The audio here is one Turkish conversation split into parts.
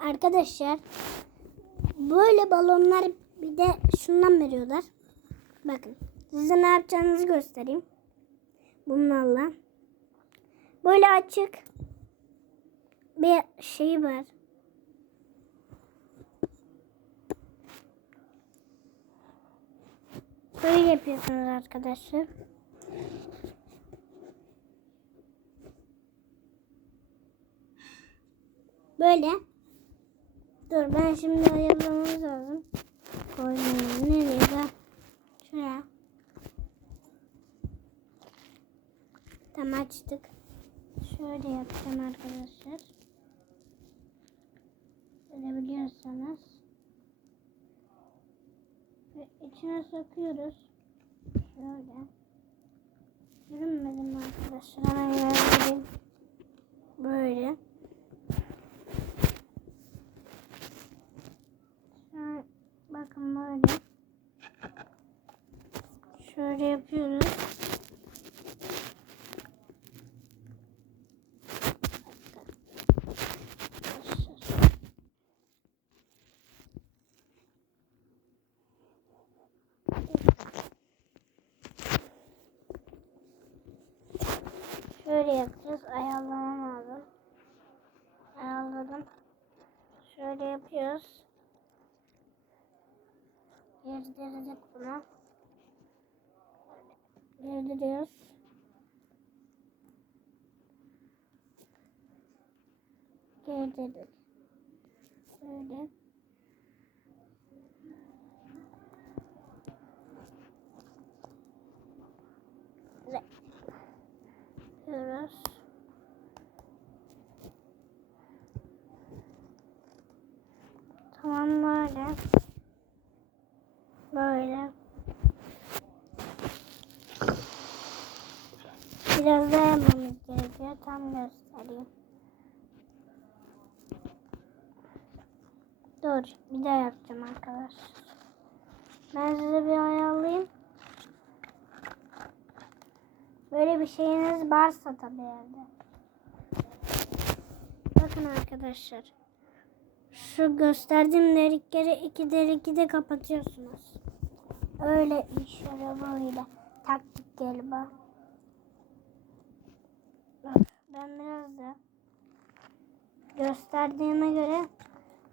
Arkadaşlar böyle balonlar bir de şundan veriyorlar. Bakın size ne yapacağınızı göstereyim. Bunlarla. Böyle açık bir şey var. Böyle yapıyorsunuz arkadaşlar. Böyle. Dur ben şimdi ayarlamamız lazım. Koymayalım. Nereye de? Şuraya. Tamam açtık. Şöyle yapacağım arkadaşlar. Görebiliyorsanız. Ve içine sokuyoruz. Şöyle. Görünmedim arkadaşlar. Hemen göstereyim. Böyle. Şöyle, bakın böyle. Şöyle yapıyoruz. Şöyle yapacağız. Ayarlamam lazım. Ayarladım. Şöyle yapıyoruz. Gezdirdik bunu. Gezdiriyoruz. Gezdirdik. Şöyle. Ve yapıyoruz. Tamam böyle. Böyle. Biraz daha yapmamız gerekiyor. Tam göstereyim. Dur. Bir daha yapacağım arkadaşlar. Ben size bir ayarlayayım. Böyle bir şeyiniz varsa tabii evde. Bakın arkadaşlar. Şu gösterdiğim delikleri iki delikli de kapatıyorsunuz. Öyle iş böyle taktik galiba. Ben biraz da gösterdiğime göre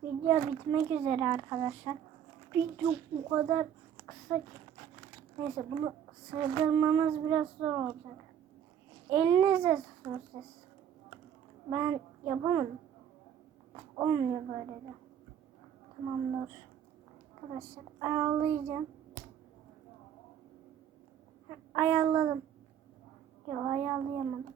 video bitmek üzere arkadaşlar. Video bu kadar kısa ki. Neyse bunu sığdırmamız biraz zor olacak. Elinizle tutun siz. Ben yapamadım. Olmuyor böyle de. Tamamdır. Arkadaşlar ayarlayacağım. Ha, Ayarladım. Yok ayarlayamadım.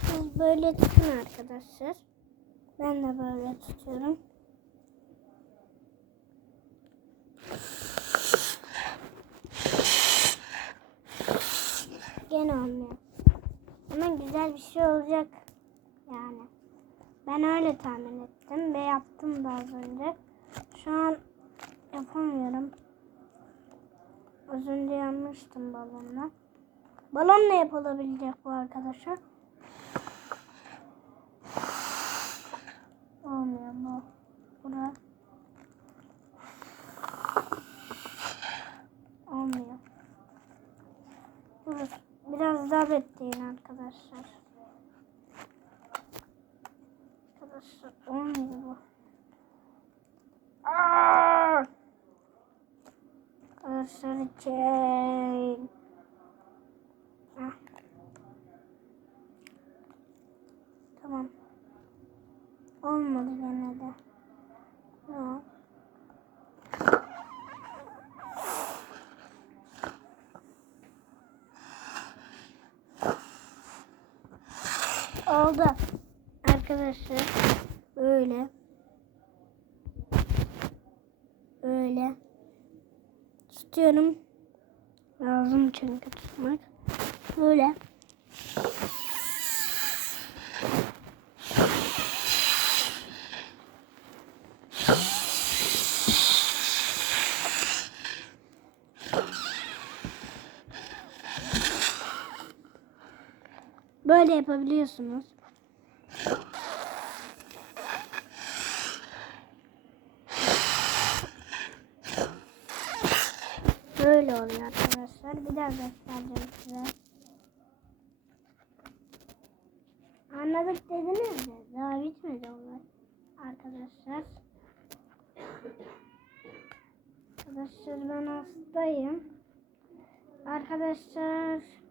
Siz böyle tutun arkadaşlar. Ben de böyle tutuyorum. Gene olmuyor. Ama güzel bir şey olacak. Yani. Ben öyle tahmin ettim ve yaptım da az önce. Şu an yapamıyorum. Az önce yanmıştım balonla. Balonla yapılabilecek bu arkadaşlar. Olmuyor bu. Bura. Olmuyor. Dur. Biraz daha bekleyin arkadaşlar. Arkadaşlar olmuyor bu. Aa! Arkadaşlar için. Ah. Tamam. Olmadı gene de. Yok. Oldu. Arkadaşlar böyle böyle tutuyorum. Lazım çünkü tutmak. Böyle. Böyle yapabiliyorsunuz. Böyle oluyor arkadaşlar. Bir daha göstereceğim size. Anladık dediniz de daha bitmedi olay. Arkadaşlar. Arkadaşlar ben hastayım. Arkadaşlar.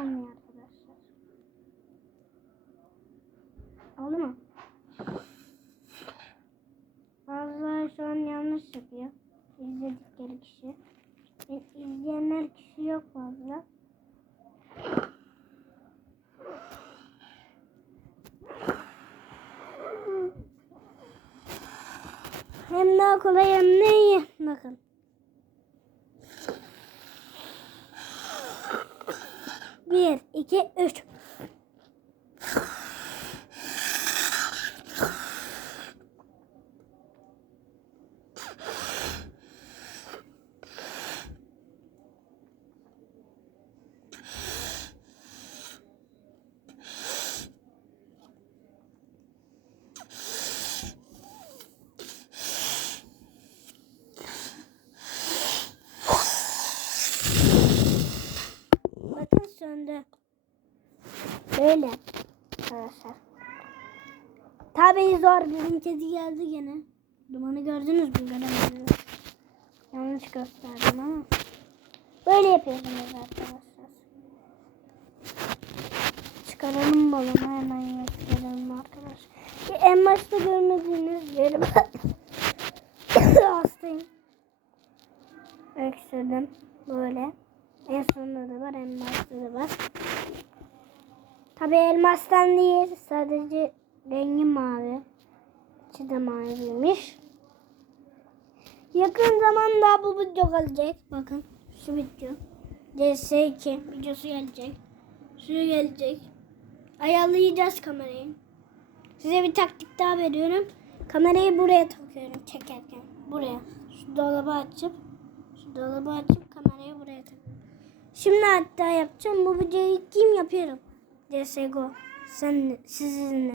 Olmuyor arkadaşlar. Oldu mu? Bazıları şu an yanlış yapıyor. İzledikleri kişi. E, İzleyenler kişi yok fazla. Hem daha kolay hem de iyi. Bakın. Bir, iki, üç. Bakın söndü. Böyle arkadaşlar. Tabii zor. Bizim kedi geldi gene. Dumanı gördünüz mü? Göremediniz. Yanlış gösterdim ama. Böyle yapıyorsunuz arkadaşlar. Çıkaralım balonu hemen gösterelim arkadaşlar. En başta görmediğiniz yerim. Hastayım. Öksürdüm. Böyle. En sonunda da var, en başta da var. Tabi elmastan değil, sadece rengi mavi. İçi de maviymiş. Yakın zamanda bu video gelecek. Bakın şu video. DS2 videosu gelecek. Şu gelecek. Ayarlayacağız kamerayı. Size bir taktik daha veriyorum. Kamerayı buraya takıyorum çekerken. Buraya. Şu dolabı açıp şu dolabı açıp kamerayı buraya takıyorum. Şimdi hatta yapacağım. Bu videoyu kim yapıyorum? 这些个生，是。